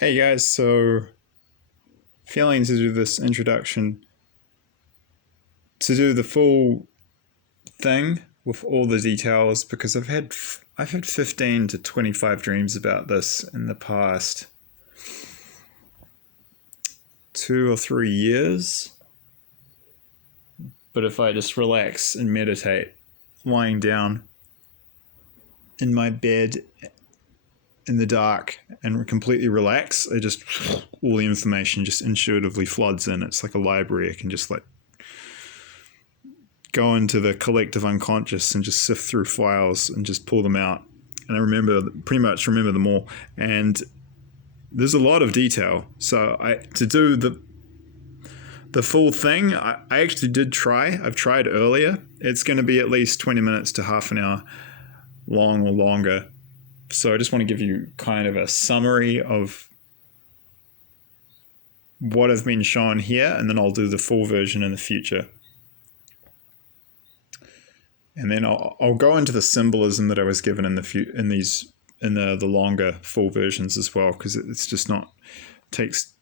Hey guys, so feeling to do this introduction, to do the full thing with all the details because I've had 15 to 25 dreams about this in the past 2 or 3 years. But if I just relax and meditate, lying down in my bed in the dark and completely relax, all the information just intuitively floods in. It's like a library. I can just go into the collective unconscious and just sift through files and just pull them out. And I pretty much remember them all. And there's a lot of detail. So to do the full thing, I actually did try. I've tried earlier. It's going to be at least 20 minutes to half an hour long or longer. So I just want to give you kind of a summary of what I've been shown here, and then I'll do the full version in the future. And then I'll go into the symbolism that I was given in the longer full versions as well, because it's just not takes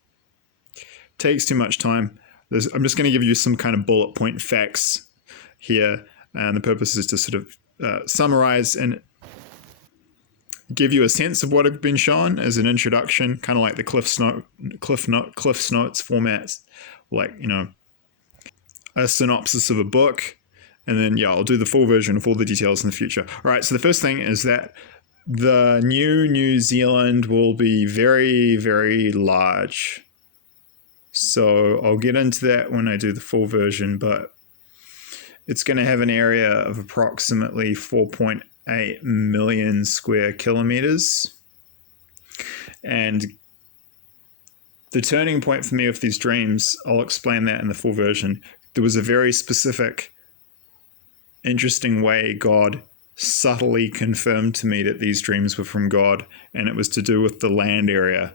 too much time. I'm just going to give you some kind of bullet point facts here, and the purpose is to sort of summarize and give you a sense of what I've been shown as an introduction, kind of like the Cliff's Notes formats, like, a synopsis of a book. And then, I'll do the full version of all the details in the future. All right, so the first thing is that the New Zealand will be very, very large. So I'll get into that when I do the full version, but it's going to have an area of approximately 4.8 million square kilometres. And the turning point for me with these dreams, I'll explain that in the full version. There was a very specific, interesting way God subtly confirmed to me that these dreams were from God, and it was to do with the land area.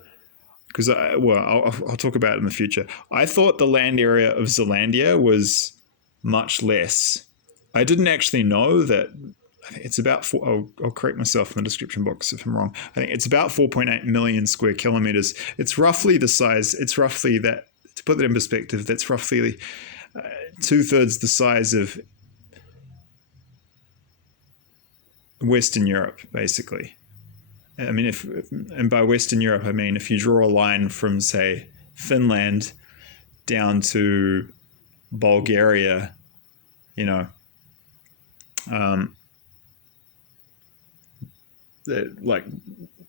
Because I'll talk about it in the future. I thought the land area of Zealandia was much less. I didn't actually know that. I think it's about I'll correct myself in the description box if I'm wrong. I think it's about 4.8 million square kilometers. It's roughly the size. It's roughly that. To put that in perspective, that's roughly 2/3 the size of Western Europe, basically. I mean, and by Western Europe, I mean if you draw a line from, say, Finland down to Bulgaria, like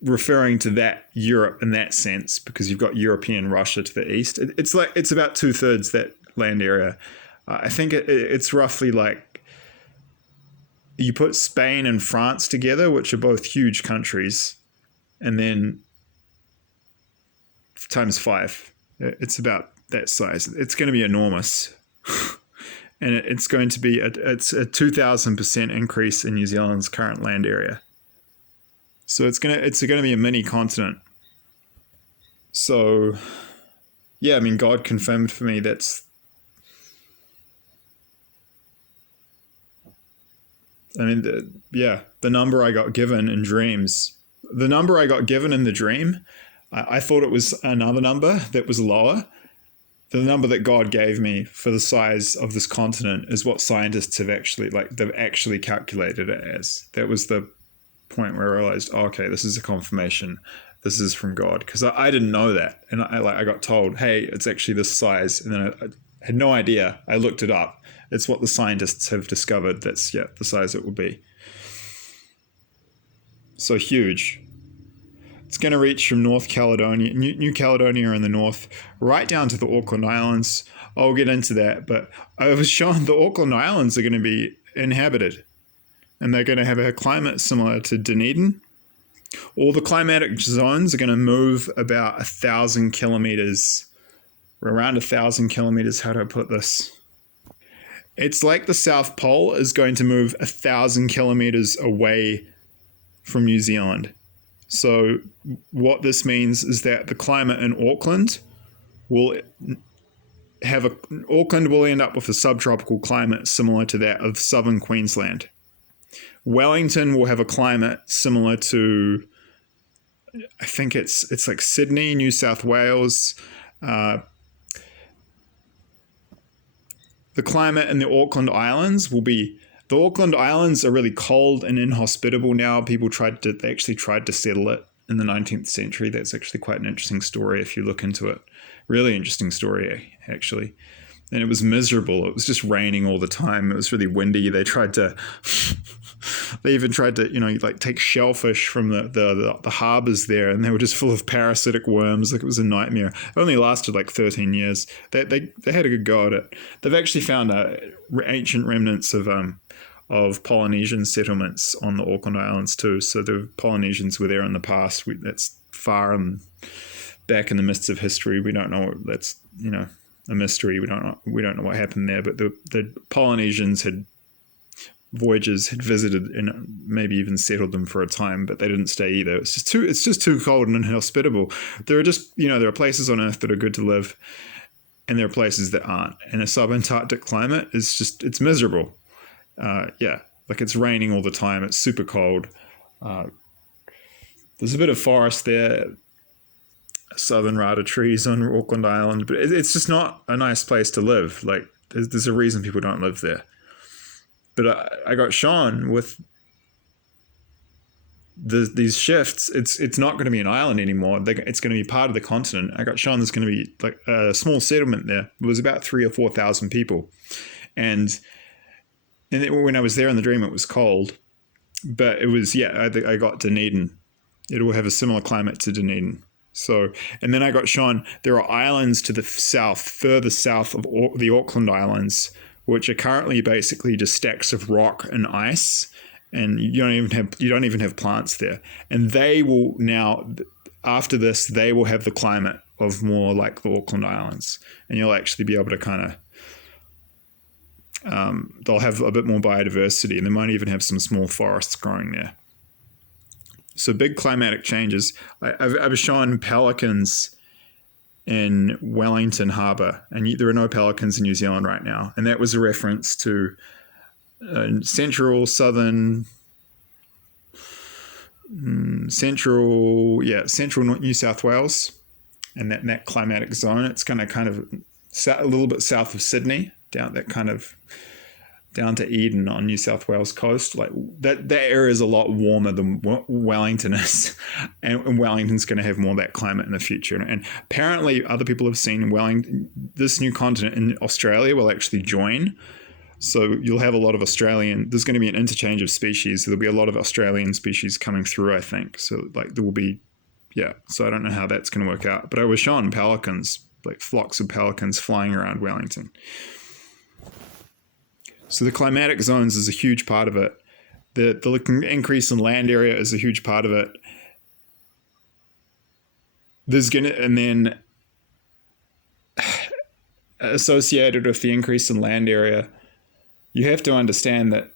referring to that Europe in that sense, because you've got European Russia to the east. It's about 2/3 that land area. I think it's roughly like you put Spain and France together, which are both huge countries, and then times 5. It's about that size. It's going to be enormous. And it's going to be it's a 2,000% increase in New Zealand's current land area. So it's going to be a mini continent. So, I mean, God confirmed for me the number I got given in dreams. The number I got given in the dream, I thought it was another number that was lower. The number that God gave me for the size of this continent is what scientists have they've actually calculated it as. That was the point where I realized, okay, this is a confirmation. This is from God, because I didn't know that, and I got told, hey, it's actually this size, and then I had no idea. I looked it up. It's what the scientists have discovered. That's the size it will be. So huge. It's going to reach from North Caledonia, New Caledonia in the north, right down to the Auckland Islands. I'll get into that, but I was shown the Auckland Islands are going to be inhabited, and they're going to have a climate similar to Dunedin. All the climatic zones are going to move about 1,000 kilometers, around 1,000 kilometers. How do I put this? It's like the South Pole is going to move 1,000 kilometers away from New Zealand. So what this means is that the climate in Auckland will end up with a subtropical climate similar to that of southern Queensland. Wellington will have a climate similar to I think it's like Sydney, New South Wales. Uh, the climate in the Auckland Islands will be. The Auckland Islands are really cold and inhospitable now. They actually tried to settle it in the 19th century. That's actually quite an interesting story if you look into it. Really interesting story, actually. And it was miserable. It was just raining all the time. It was really windy. They even tried to, like take shellfish from the harbors there, and they were just full of parasitic worms. Like, it was a nightmare. It only lasted like 13 years. They had a good go at it. They've actually found ancient remnants of Polynesian settlements on the Auckland Islands too. So the Polynesians were there in the past. That's far back in the mists of history. We don't know. That's a mystery. We don't know what happened there. But the Polynesians voyagers had visited and maybe even settled them for a time, but they didn't stay either. It's just too cold and inhospitable. There are places on Earth that are good to live, and there are places that aren't. And a subantarctic climate it's miserable. Like it's raining all the time. It's super cold. There's a bit of forest there, southern rata trees on Auckland Island, but it's just not a nice place to live. Like there's a reason people don't live there. But I got shown with these shifts. It's not going to be an island anymore. It's going to be part of the continent. I got shown there's going to be like a small settlement there. It was about 3,000 or 4,000 people, and when I was there in the dream, it was cold, but it was I got Dunedin. It will have a similar climate to Dunedin. So, and then I got shown there are islands to the south, further south of the Auckland Islands, which are currently basically just stacks of rock and ice, and you don't even have plants there. And they will now, after this, they will have the climate of more like the Auckland Islands, and you'll actually be able to kind of. They'll have a bit more biodiversity, and they might even have some small forests growing there. So big climatic changes. I was showing pelicans in Wellington Harbour, and there are no pelicans in New Zealand right now. And that was a reference to central New South Wales, and that climatic zone. It's kind of a little bit south of Sydney, down to Eden on New South Wales coast. Like that area is a lot warmer than Wellington is, and Wellington's going to have more of that climate in the future. And apparently other people have seen this new continent in Australia will actually join. So you'll have a lot of there's going to be an interchange of species. There'll be a lot of Australian species coming through, I think. So like there will be, so I don't know how that's going to work out. But I was shown pelicans, like flocks of pelicans flying around Wellington. So the climatic zones is a huge part of it. The increase in land area is a huge part of it. And then associated with the increase in land area, you have to understand that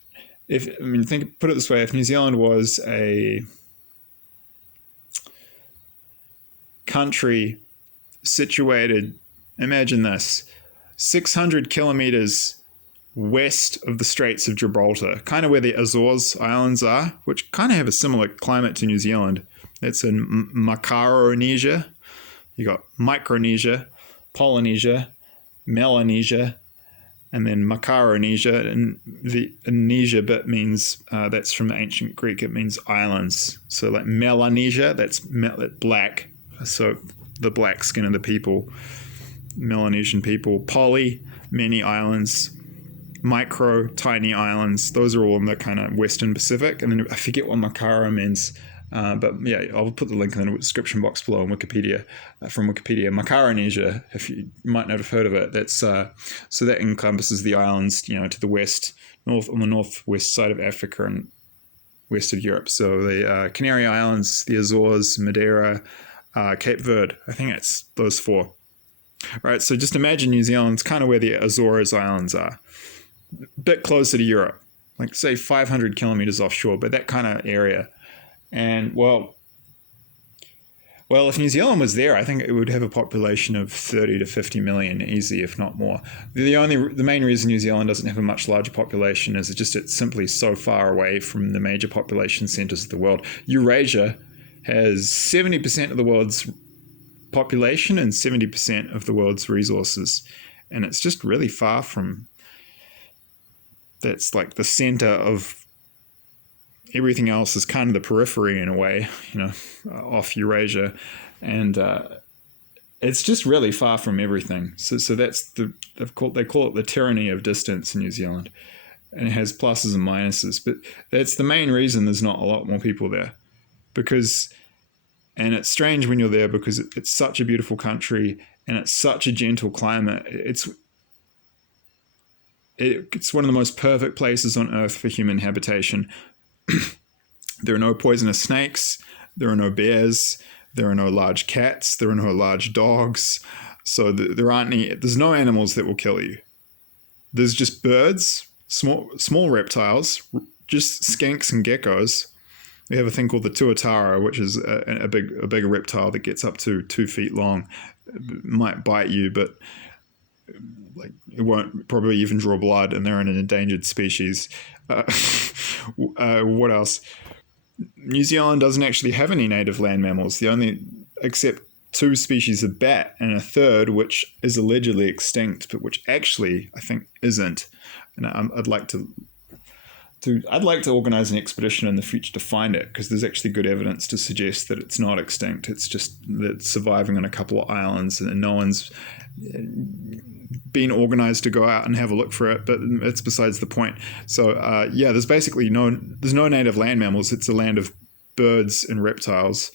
put it this way: if New Zealand was a country situated, imagine this, 600 kilometers west of the Straits of Gibraltar, kind of where the Azores Islands are, which kind of have a similar climate to New Zealand. It's in Macaronesia. You got Micronesia, Polynesia, Melanesia, and then Macaronesia. And the Nesia bit means, that's from ancient Greek, it means islands. So like Melanesia, that's black. So the black skin of the people, Melanesian people. Poly, many islands. Micro, tiny islands. Those are all in the kind of Western Pacific. And then I forget what Makara means. But I'll put the link in the description box below on Wikipedia, from Wikipedia. Macaronesia, if you might not have heard of it, that's so that encompasses the islands, to the west, on the northwest side of Africa and west of Europe. So the Canary Islands, the Azores, Madeira, Cape Verde. I think it's those four. All right, so just imagine New Zealand's kind of where the Azores Islands are, a bit closer to Europe, like say 500 kilometers offshore, but that kind of area. And well, if New Zealand was there, I think it would have a population of 30 to 50 million, easy, if not more. The main reason New Zealand doesn't have a much larger population is it's simply so far away from the major population centers of the world. Eurasia has 70% of the world's population and 70% of the world's resources. And it's just really far from, that's like the center of everything else, is kind of the periphery in a way, off Eurasia. And it's just really far from everything. So that's they call it the tyranny of distance in New Zealand. And it has pluses and minuses, but that's the main reason there's not a lot more people there. And it's strange when you're there because it's such a beautiful country and it's such a gentle climate. It's one of the most perfect places on Earth for human habitation. There are no poisonous snakes. There are no bears. There are no large cats. There are no large dogs. So there's no animals that will kill you. There's just birds, small reptiles, just skinks and geckos. We have a thing called the tuatara, which is a bigger reptile that gets up to 2 feet long. It might bite you, but it won't probably even draw blood, and they're an endangered species. What else? New Zealand doesn't actually have any native land mammals. Except 2 species of bat and a third, which is allegedly extinct, but which actually I think isn't. And I'd like to organize an expedition in the future to find it, because there's actually good evidence to suggest that it's not extinct. It's just that it's surviving on a couple of islands, and no one's been organized to go out and have a look for it, but it's besides the point. So there's basically no native land mammals. It's a land of birds and reptiles.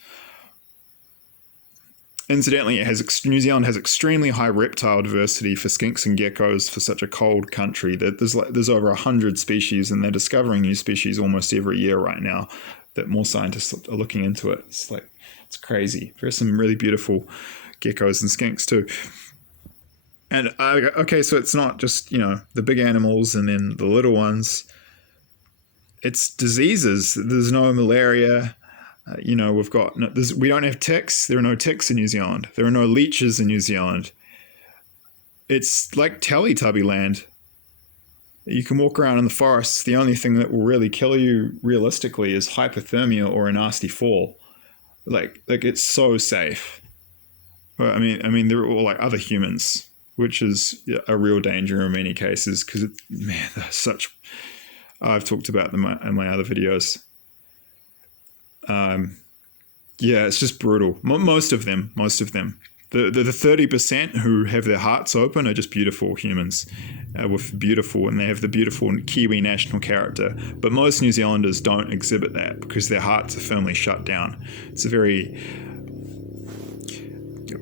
Incidentally, New Zealand has extremely high reptile diversity for skinks and geckos for such a cold country. There's over 100 species, and they're discovering new species almost every year right now that more scientists are looking into it. It's crazy. There's some really beautiful geckos and skinks too. And so it's not just, the big animals and then the little ones. It's diseases. There's no malaria. We don't have ticks. There are no ticks in New Zealand. There are no leeches in New Zealand. It's like Teletubby land. You can walk around in the forests. The only thing that will really kill you realistically is hypothermia or a nasty fall. Like it's so safe. But I mean, they're all like other humans, which is a real danger in many cases, because they're such. I've talked about them in my other videos. It's just brutal. Most of them. The 30% who have their hearts open are just beautiful humans, and they have the beautiful Kiwi national character. But most New Zealanders don't exhibit that because their hearts are firmly shut down.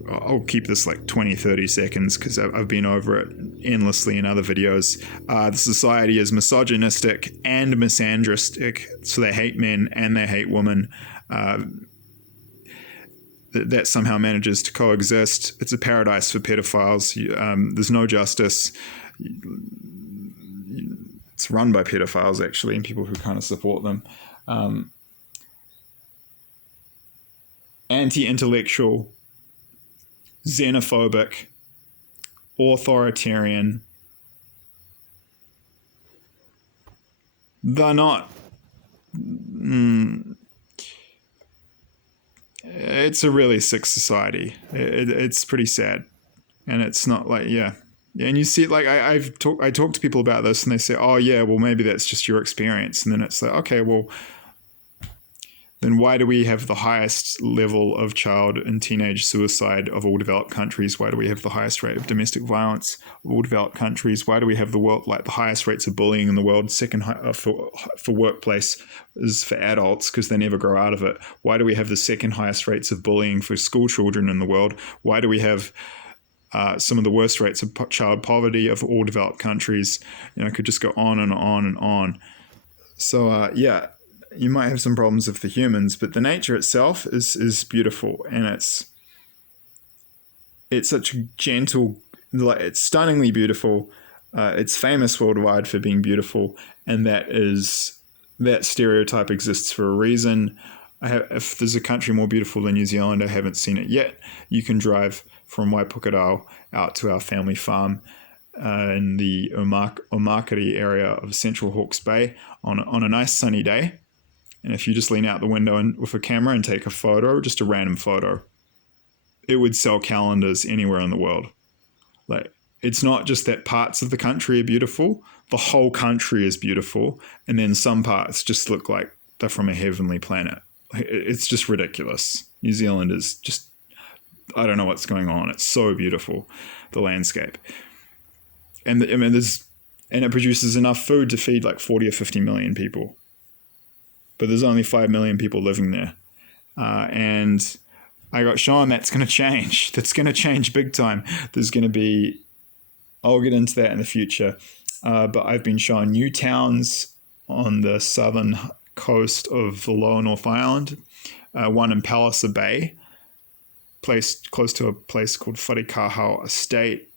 I'll keep this like 20, 30 seconds because I've been over it endlessly in other videos. The society is misogynistic and misandristic, so they hate men and they hate women. That somehow manages to coexist. It's a paradise for pedophiles. There's no justice. It's run by pedophiles, actually, and people who kind of support them. Anti-intellectual, xenophobic, authoritarian. They're not. It's a really sick society. It's pretty sad, and it's not like And you see, like I talk to people about this, and they say, "Oh yeah, well maybe that's just your experience," and then it's like, okay, well. Then why do we have the highest level of child and teenage suicide of all developed countries? Why do we have the highest rate of domestic violence of all developed countries? Why do we have the highest rates of bullying in the world? Second for workplace is for adults because they never grow out of it. Why do we have the second highest rates of bullying for school children in the world? Why do we have some of the worst rates of child poverty of all developed countries? I could just go on and on and on. So you might have some problems with the humans, but the nature itself is beautiful, and it's such a gentle, it's stunningly beautiful. It's famous worldwide for being beautiful, and that stereotype exists for a reason. If there's a country more beautiful than New Zealand, I haven't seen it yet. You can drive from Waipukadao out to our family farm in the Omakari area of Central Hawke's Bay on a nice sunny day. And if you just lean out the window and with a camera and take a photo, just a random photo, it would sell calendars anywhere in the world. Like, it's not just that parts of the country are beautiful, the whole country is beautiful, and then some parts just look like they're from a heavenly planet. It's just ridiculous. New Zealand is just, I don't know what's going on. It's so beautiful, the landscape. And it produces enough food to feed like 40 or 50 million people. But there's only 5 million people living there. And I got shown that's going to change. That's going to change big time. There's going to be, I'll get into that in the future. But I've been shown new towns on the southern coast of the lower North Island. One in Palliser Bay, placed close to a place called Wharekaha Estate.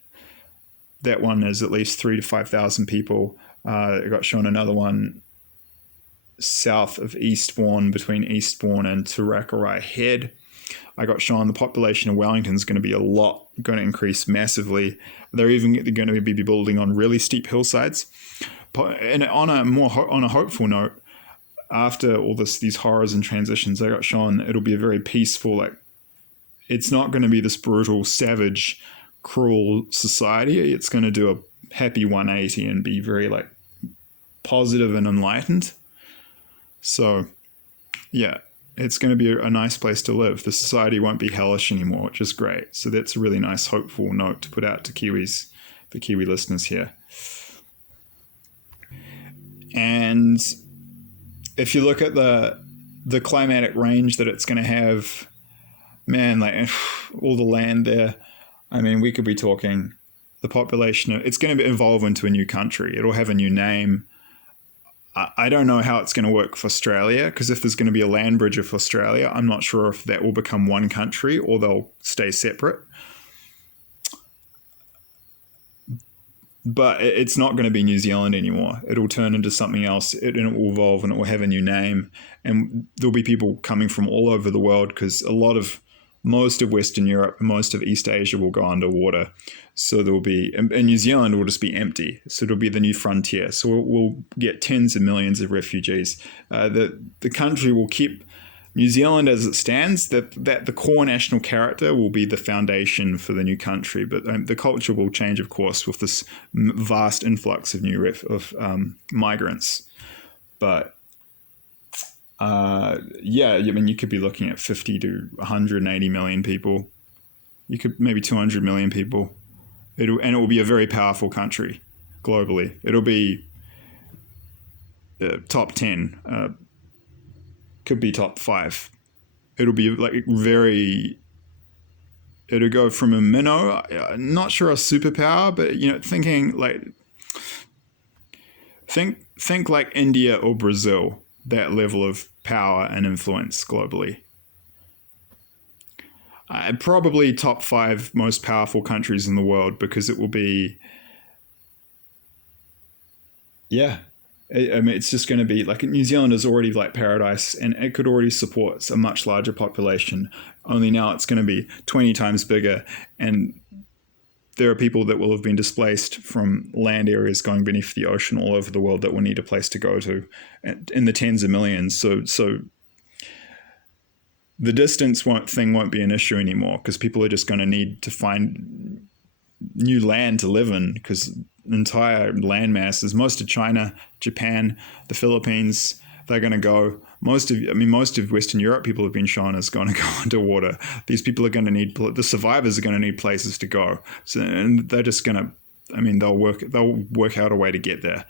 That one is at least 3,000 to 5,000 people. I got shown another one south of Eastbourne, between Eastbourne and Turakarai Head. I got shown the population of Wellington is going to be going to increase massively. They're going to be building on really steep hillsides. And on a hopeful note, after all these horrors and transitions, I got shown it'll be a very peaceful, like, it's not going to be this brutal, savage, cruel society. It's going to do a happy 180 and be very like positive and enlightened. So yeah, it's going to be a nice place to live. The society won't be hellish anymore, which is great. So that's a really nice, hopeful note to put out to Kiwis, the Kiwi listeners here. And if you look at the climatic range that it's going to have, man, like all the land there, I mean, we could be talking the population. It's going to evolve into a new country. It'll have a new name. I don't know how it's going to work for Australia, because if there's going to be a land bridge of Australia, I'm not sure if that will become one country or they'll stay separate. But it's not going to be New Zealand anymore. It'll turn into something else, and it will evolve, and it will have a new name. And there'll be people coming from all over the world, because most of Western Europe, most of East Asia will go underwater. So there will be, and New Zealand will just be empty. So it'll be the new frontier. So we'll get tens of millions of refugees. The country will keep New Zealand as it stands, that the core national character will be the foundation for the new country. But the culture will change, of course, with this vast influx of migrants. But yeah, I mean, you could be looking at 50 to 180 million people. You could maybe 200 million people. It will be a very powerful country globally. It'll be top 10. Could be top 5. It'll be like it'll go from a minnow, not sure a superpower, but think like India or Brazil, that level of power and influence globally. Probably top 5 most powerful countries in the world, because it will be, yeah. I mean, it's just going to be like, New Zealand is already like paradise, and it could already support a much larger population. Only now it's going to be 20 times bigger, and there are people that will have been displaced from land areas going beneath the ocean all over the world that will need a place to go to, in the tens of millions. So the distance won't be an issue anymore, because people are just going to need to find new land to live in, because entire land masses, most of China, Japan, the Philippines, they're going to go. Most of Western Europe, people have been shown, is going to go underwater. These people are going to need, the survivors are going to need places to go. So, and they're just going to, they'll work out a way to get there.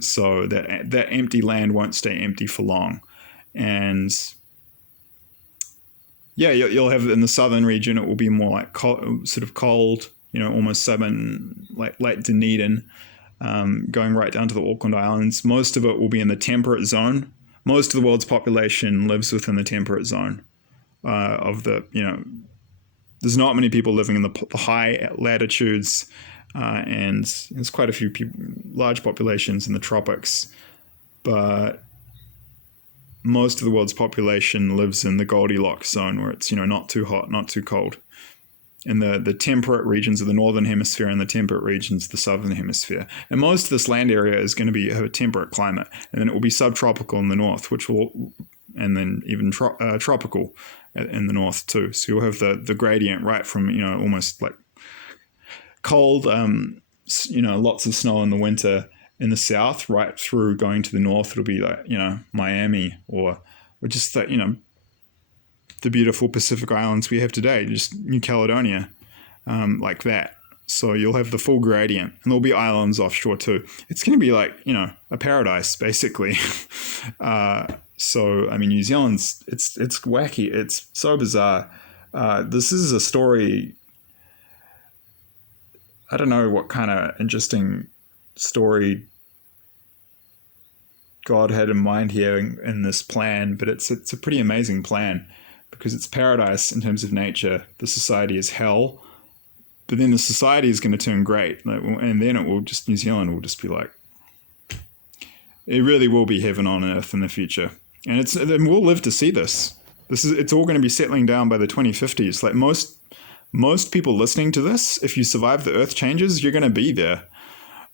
So that empty land won't stay empty for long. And yeah, you'll have in the southern region, it will be more like sort of cold, almost southern, like Lake Dunedin, going right down to the Auckland Islands. Most of it will be in the temperate zone. Most of the world's population lives within the temperate zone there's not many people living in the high latitudes, and there's quite a few large populations in the tropics, but most of the world's population lives in the Goldilocks zone, where it's, not too hot, not too cold. in the temperate regions of the northern hemisphere and the temperate regions of the southern hemisphere. And most of this land area is going to be a temperate climate, and then it will be subtropical in the north, and then even tropical in the north too. So you'll have the gradient right from almost like cold, lots of snow in the winter in the south, right through going to the north. It'll be like Miami or just that the beautiful Pacific Islands we have today, just New Caledonia, like that. So you'll have the full gradient, and there'll be islands offshore too. It's going to be like a paradise basically. So I mean, New Zealand's it's wacky. It's so bizarre. This is a story. I don't know what kind of interesting story God had in mind here in this plan, but it's a pretty amazing plan, because it's paradise in terms of nature. The society is hell, but then the society is going to turn great, and then New Zealand will just be like, it really will be heaven on earth in the future, and we'll live to see this. It's all going to be settling down by the 2050s. Like most people listening to this, if you survive the earth changes, you're going to be there.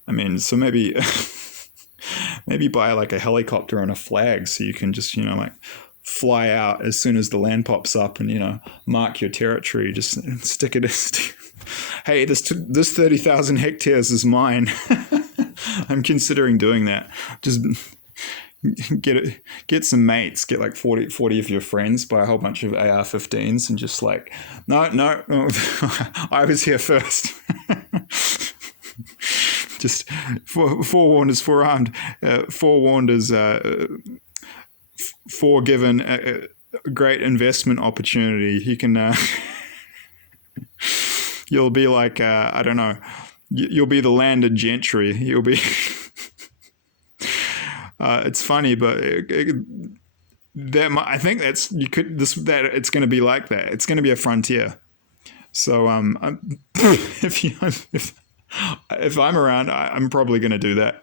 I mean, so maybe maybe buy like a helicopter and a flag, so you can just fly out as soon as the land pops up and mark your territory. Just stick it. Hey, this 30,000 hectares is mine. I'm considering doing that. Just get some mates, get like 40 of your friends, buy a whole bunch of AR-15s, and just like, no, I was here first. Just forewarned is forearmed. Forewarned is foregiven a great investment opportunity. You can, you'll be like, I don't know, you'll be the landed gentry. You'll be. It's funny, but I think it's going to be like that. It's going to be a frontier. So if I'm around, I'm probably going to do that.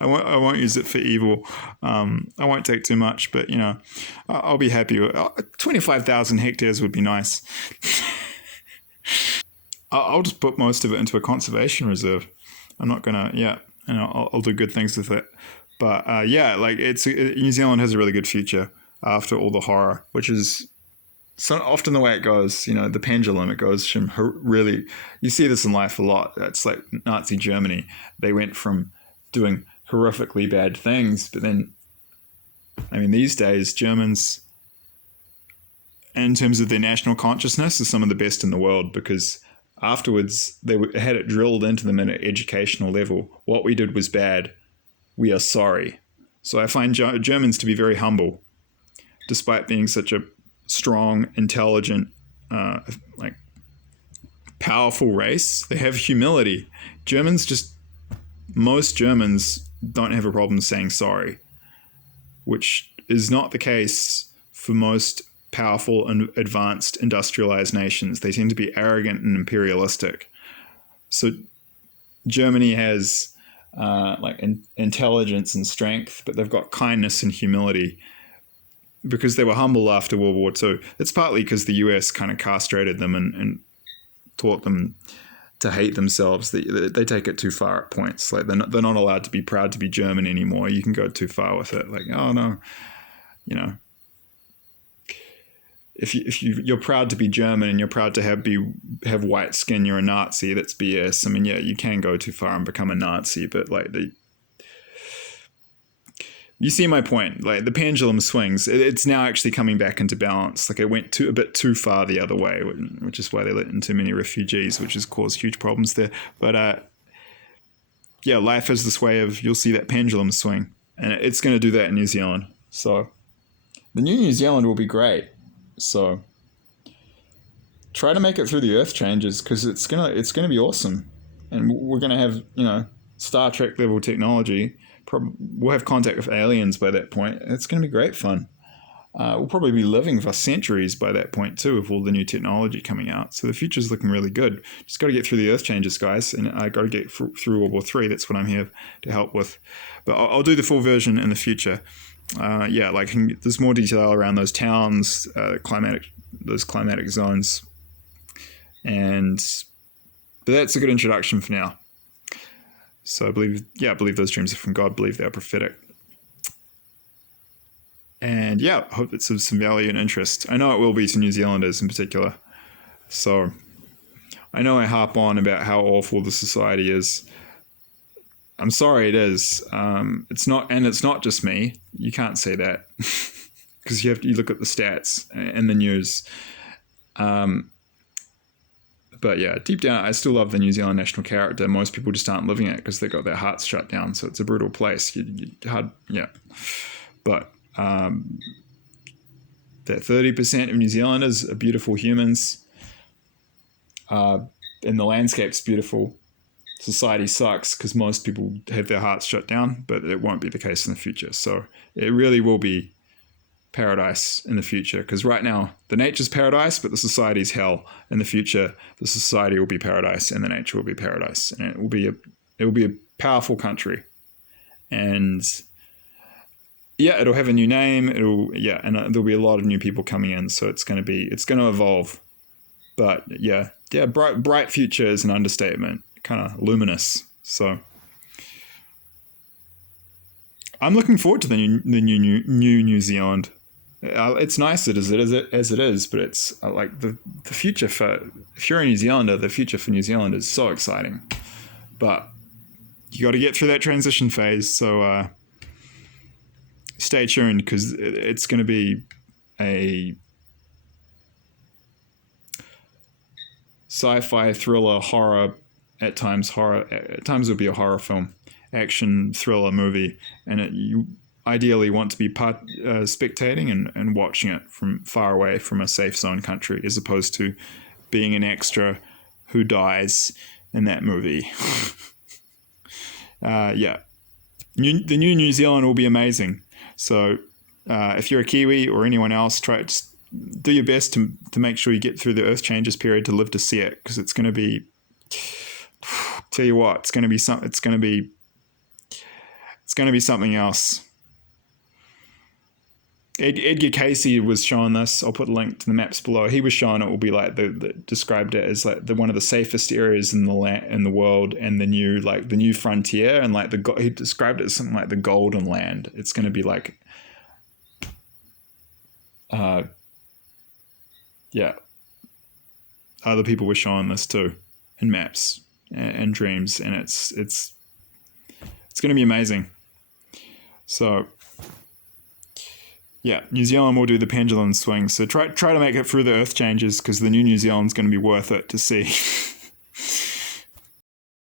I won't use it for evil. I won't take too much, but I'll be happy. 25,000 hectares would be nice. I'll just put most of it into a conservation reserve. I'm not gonna, and I'll do good things with it. But New Zealand has a really good future after all the horror, which is so often the way it goes. The pendulum, it goes from really. You see this in life a lot. It's like Nazi Germany. They went from doing horrifically bad things, but then, I mean, these days Germans, in terms of their national consciousness, are some of the best in the world, because afterwards they had it drilled into them at an educational level. What we did was bad. We are sorry. So I find Germans to be very humble, despite being such a strong, intelligent, powerful race. They have humility. Most Germans don't have a problem saying sorry, which is not the case for most powerful and advanced industrialized nations. They tend to be arrogant and imperialistic. So Germany has intelligence and strength, but they've got kindness and humility because they were humble after World War II. It's partly because the US kind of castrated them and taught them to hate themselves. They take it too far at points. Like they're not allowed to be proud to be German anymore. You can go too far with it. Like, oh no, if you're proud to be German and you're proud to have white skin, you're a Nazi. That's BS. I mean, yeah, you can go too far and become a Nazi, but you see my point. Like the pendulum swings. It's now actually coming back into balance. Like it went a bit too far the other way, which is why they let in too many refugees, which has caused huge problems there. But life has this way of, you'll see that pendulum swing, and it's going to do that in New Zealand. So the new New Zealand will be great. So try to make it through the earth changes, because it's gonna be awesome, and we're gonna have Star Trek level technology. We'll have contact with aliens by that point. It's gonna be great fun. We'll probably be living for centuries by that point too, with all the new technology coming out. So the future's looking really good. Just got to get through the earth changes, guys, and I got to get through World War III. That's what I'm here to help with. But I'll do the full version in the future. There's more detail around those towns, those climatic zones, But that's a good introduction for now. So I believe those dreams are from God. I believe they are prophetic. And yeah, I hope it's of some value and interest. I know it will be to New Zealanders in particular. So I know I harp on about how awful the society is. I'm sorry, it is. It's not just me. You can't say that because you look at the stats and the news. But yeah, deep down, I still love the New Zealand national character. Most people just aren't living it because they've got their hearts shut down. So it's a brutal place. But that 30% of New Zealanders are beautiful humans. And the landscape's beautiful. Society sucks because most people have their hearts shut down, but it won't be the case in the future. So it really will be paradise in the future, because right now the nature's paradise, but the society's hell. In the future, the society will be paradise and the nature will be paradise, and it will be a powerful country. And yeah, it'll have a new name. And there'll be a lot of new people coming in. So it's going to evolve. But yeah, bright future is an understatement. Kind of luminous. So I'm looking forward to the new New Zealand. It's nice as it is, but it's like the future for, if you're a New Zealander, the future for New Zealand is so exciting. But you got to get through that transition phase. So stay tuned, because it's going to be a sci-fi thriller horror. At times it'll be a horror film, action thriller movie, and you ideally want to be spectating and watching it from far away from a safe zone country, as opposed to being an extra who dies in that movie. The new New Zealand will be amazing. So if you're a Kiwi or anyone else, do your best to make sure you get through the Earth Changes period to live to see it, because it's going to be. Tell you what, it's going to be something else. Edgar Casey was showing this. I'll put a link to the maps below. He was showing it will be like described it as like one of the safest areas in the world, and the new frontier, and like he described it as something like the golden land. It's going to be like, other people were showing this too in maps and dreams, and it's going to be amazing. So yeah, New Zealand will do the pendulum swing. So try to make it through the Earth Changes, because the new New Zealand's going to be worth it to see.